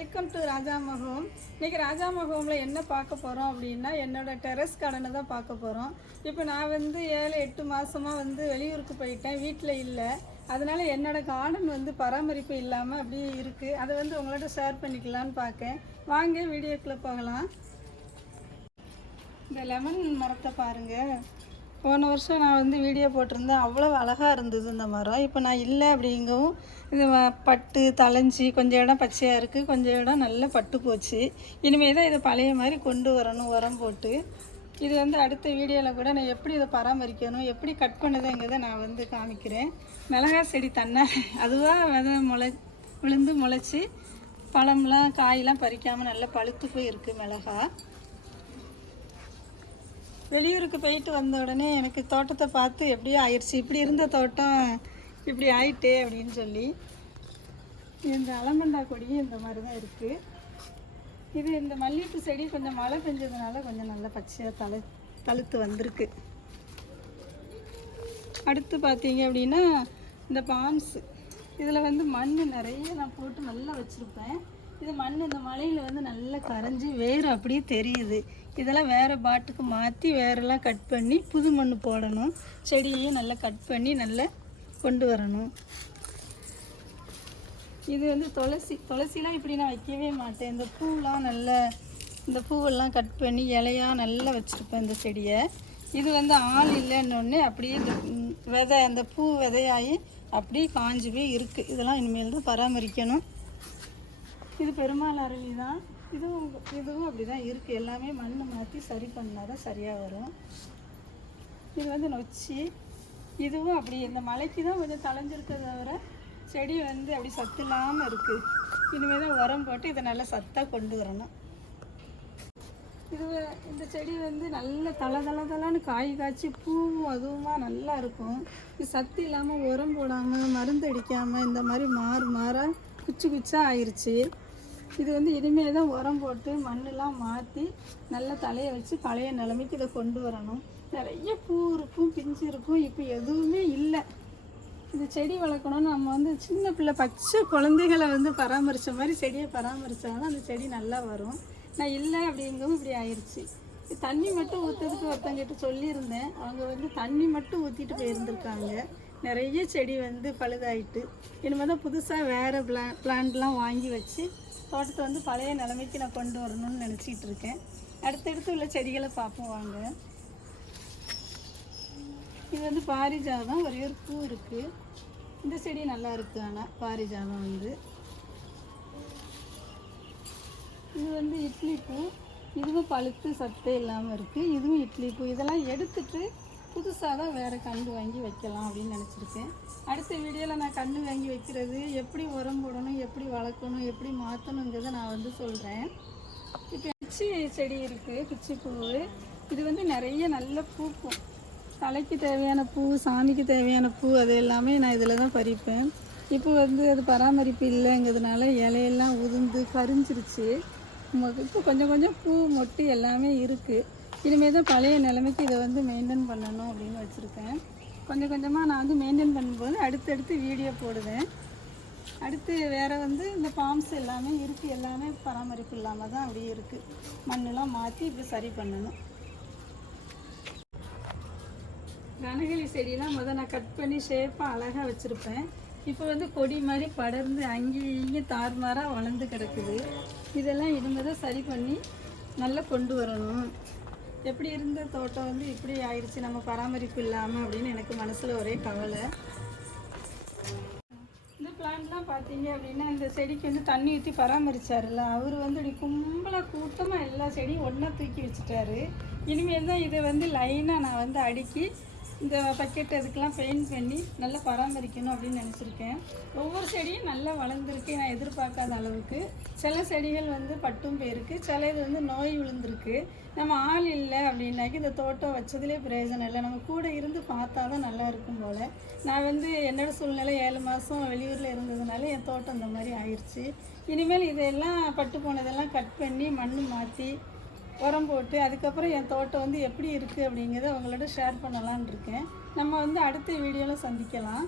Welcome to ராஜாம்மா home. இன்றைக்கி ராஜாம்மா ஹோமில் என்ன பார்க்க போகிறோம் அப்படின்னா, என்னோடய டெரஸ் கார்டனை தான் பார்க்க போகிறோம். இப்போ நான் வந்து 7-8 மாதமாக வந்து வெளியூருக்கு போயிட்டேன், வீட்டில் இல்லை. அதனால் என்னோடய கார்டன் வந்து பராமரிப்பு இல்லாமல் அப்படியே இருக்குது. அதை வந்து உங்களோட ஷேர் பண்ணிக்கலான்னு பார்க்கேன். வாங்க வீடியோக்குள்ளே போகலாம். இந்த லெமன் மரத்தை பாருங்கள். போன வருஷம் நான் வந்து வீடியோ போட்டிருந்தேன், அவ்வளோ அழகாக இருந்தது இந்த மரம். இப்போ நான் இல்லை அப்படிங்கவும் இது பட்டு தளைஞ்சி கொஞ்சம் இடம் பச்சையாக இருக்குது, கொஞ்சம் இடம் நல்லா பட்டு போச்சு. இனிமேல் தான் இதை பழைய மாதிரி கொண்டு வரணும் உரம் போட்டு. இது வந்து அடுத்த வீடியோவில் கூட நான் எப்படி இதை பராமரிக்கணும், எப்படி கட் பண்ணுதுங்கிறத நான் வந்து காமிக்கிறேன். மிளகாய் செடி தன்னை அதுவாக விதை விழுந்து முளைச்சி பழம்லாம் காயெலாம் பறிக்காமல் நல்லா பழுத்து போய் இருக்குது மிளகாய். வெளியூருக்கு போயிட்டு வந்த உடனே எனக்கு தோட்டத்தை பார்த்து எப்படியோ ஆயிடுச்சு. இப்படி இருந்த தோட்டம் இப்படி ஆயிட்டே அப்படின்னு சொல்லி. இந்த அலமண்டா கொடியும் இந்த மாதிரி தான் இருக்குது. இது இந்த மல்லிகைப்பூ செடி கொஞ்சம் மழை பெஞ்சதுனால கொஞ்சம் நல்லா பச்சையாக தழுத்து வந்திருக்கு. அடுத்து பார்த்தீங்க அப்படின்னா இந்த பாம்ஸு, இதில் வந்து மண் நிறைய நான் போட்டு நல்லா வச்சுருப்பேன். இது மண் இந்த மழையில் வந்து நல்லா கரைஞ்சி வேறு அப்படியே தெரியுது. இதெல்லாம் வேறு பாட்டுக்கு மாற்றி வேறெல்லாம் கட் பண்ணி புது மண் போடணும். செடியையும் நல்லா கட் பண்ணி நல்லா கொண்டு வரணும். இது வந்து துளசிலாம் இப்படி நான் வைக்கவே மாட்டேன். இந்த பூவெலாம் இந்த பூவெல்லாம் கட் பண்ணி இலையாக நல்லா வச்சுருப்பேன் இந்த செடியை. இது வந்து ஆள் இல்லைன்னொடனே அப்படியே இந்த அந்த பூ விதையாகி அப்படியே காஞ்சி போய் இருக்குது. இதெல்லாம் இனிமேல் தான் பராமரிக்கணும். இது பெருமாள் அரளி தான். இதுவும் அப்படி தான் இருக்குது. எல்லாமே மண் மாற்றி சரி பண்ணால் தான் சரியாக வரும். இது வந்து நொச்சி, இதுவும் அப்படி இந்த மலைக்கு தான் கொஞ்சம் தளைஞ்சிருக்கிறத தவிர செடி வந்து அப்படி சத்து இல்லாமல் இருக்குது. இனிமேல் தான் உரம் போட்டு இதை நல்லா சத்தாக கொண்டு வரணும். இந்த செடி வந்து நல்ல தளன்னு காய் காய்ச்சி பூவும் அதுவுமா நல்லா இருக்கும். இது சத்து இல்லாமல் உரம் போடாமல் மருந்து அடிக்காமல் இந்த மாதிரி மாறாக குச்சாக ஆயிடுச்சு. இது வந்து இனிமேல் தான் உரம் போட்டு மண்ணெலாம் மாற்றி நல்லா தலையை வச்சு பழைய நிலைமைக்கு இதை கொண்டு வரணும். நிறைய பூ இருக்கும், பிஞ்சு இருக்கும். இப்போ எதுவுமே இல்லை. இந்த செடி வளர்க்கணும்னு நம்ம வந்து சின்ன பிள்ளை பச்சை குழந்தைகளை வந்து பராமரித்த மாதிரி செடியை பராமரித்தாலும் அந்த செடி நல்லா வரும். நான் இல்லை அப்படிங்கவும் இப்படி ஆயிடுச்சு. தண்ணி மட்டும் ஊற்றுறதுக்கு ஒருத்தங்கிட்ட சொல்லியிருந்தேன். அவங்க வந்து தண்ணி மட்டும் ஊற்றிட்டு போயிருந்துருக்காங்க. நிறைய செடி வந்து பழுதாயிட்டு. இனிமேல் தான் புதுசாக வேறு பிளான்ட்லாம் வாங்கி வச்சு தோட்டத்தை வந்து பழைய நிலைமைக்கு நான் கொண்டு வரணும்னு நினச்சிக்கிட்டு இருக்கேன். அடுத்தடுத்து உள்ள செடிகளை பார்ப்போம் வாங்க. இது வந்து பாரிஜாதம், ஒரே ஒரு பூ இருக்குது. இந்த செடி நல்லா இருக்குது. ஆனால் பாரிஜாதம் வந்து இது வந்து இட்லி பூ. இதுவும் பழுத்து சத்தே இல்லாமல் இருக்குது. இதுவும் இட்லி பூ. இதெல்லாம் எடுத்துட்டு புதுசாக தான் வேறு கன்று வாங்கி வைக்கலாம் அப்படின்னு நினச்சிருக்கேன். அடுத்த வீடியோவில் நான் கன்று வாங்கி வைக்கிறது, எப்படி உரம் போடணும், எப்படி வளர்க்கணும், எப்படி மாற்றணுங்கிறத நான் வந்து சொல்கிறேன். இப்போ பிச்சி செடி இருக்குது, பிச்சி பூ. இது வந்து நிறைய நல்ல பூக்கும். தலைக்கு தேவையான பூ, சாமிக்கு தேவையான பூ, அது எல்லாமே நான் இதில் தான் பறிப்பேன். இப்போ வந்து அது பராமரிப்பு இல்லைங்கிறதுனால இலையெல்லாம் உதிர்ந்து கரிஞ்சிருச்சு. இப்போ கொஞ்சம் பூ மொட்டு எல்லாமே இருக்குது. இனிமேல் தான் பழைய நிலைமைக்கு இதை வந்து மெயின்டைன் பண்ணணும் அப்படின்னு வச்சுருக்கேன். கொஞ்சமாக நான் வந்து மெயின்டைன் பண்ணும்போது அடுத்தடுத்து வீடியோ போடுவேன். அடுத்து வேறு வந்து இந்த பாம்ஸ் எல்லாமே இருக்குது. எல்லாமே பராமரிப்பு இல்லாமல் தான் அப்படியே இருக்குது. மண்ணெலாம் மாற்றி இப்படி சரி பண்ணணும். கனகலி செடியெலாம் நான் கட் பண்ணி ஷேப்பாக அழகாக வச்சுருப்பேன். இப்போ வந்து கொடி மாதிரி படர்ந்து அங்கேயும் தார்மாராக வளர்ந்து கிடக்குது. இதெல்லாம் இனிமேல் தான் சரி பண்ணி நல்லா கொண்டு வரணும். எப்படி இருந்த தோட்டம் வந்து இப்படி ஆயிடுச்சு நம்ம பராமரிப்பு இல்லாமல் அப்படின்னு எனக்கு மனசில் ஒரே கவலை. இந்த பிளான்ட்லாம் பார்த்தீங்க அப்படின்னா இந்த செடிக்கு வந்து தண்ணி ஊற்றி பராமரித்தார்ல, அவர் வந்து இப்படி கும்பலாக கூட்டமாக எல்லா செடியும் ஒன்றா தூக்கி வச்சுட்டாரு. இனிமேல் தான் இதை வந்து லைனாக நான் வந்து அடுக்கி இந்த பக்கெட் அதுக்கெலாம் பெயிண்ட் பண்ணி நல்லா பராமரிக்கணும் அப்படின்னு நினச்சிருக்கேன். ஒவ்வொரு செடியும் நல்லா வளர்ந்துருக்கு நான் எதிர்பார்க்காத அளவுக்கு. சில செடிகள் வந்து பட்டும் போயிருக்கு, சில இது வந்து நோய் விழுந்திருக்கு. நம்ம ஆள் இல்லை அப்படின்னாக்கி இந்த தோட்டம் வச்சதுலேயே பிரயோஜனம் இல்லை. நம்ம கூட இருந்து பார்த்தா தான் நல்லா இருக்கும் போல். நான் வந்து என்னோடய சூழ்நிலை 7 மாதம் வெளியூரில் இருந்ததுனால என் தோட்டம் இந்த மாதிரி ஆயிடுச்சு. இனிமேல் இதெல்லாம் பட்டு போனதெல்லாம் கட் பண்ணி மண் மாற்றி உரம் போட்டு அதுக்கப்புறம் என் தோட்டம் வந்து எப்படி இருக்குது அப்படிங்கிறத அவங்களோட ஷேர் பண்ணலான் இருக்கேன். நம்ம வந்து அடுத்த வீடியோவில் சந்திக்கலாம்.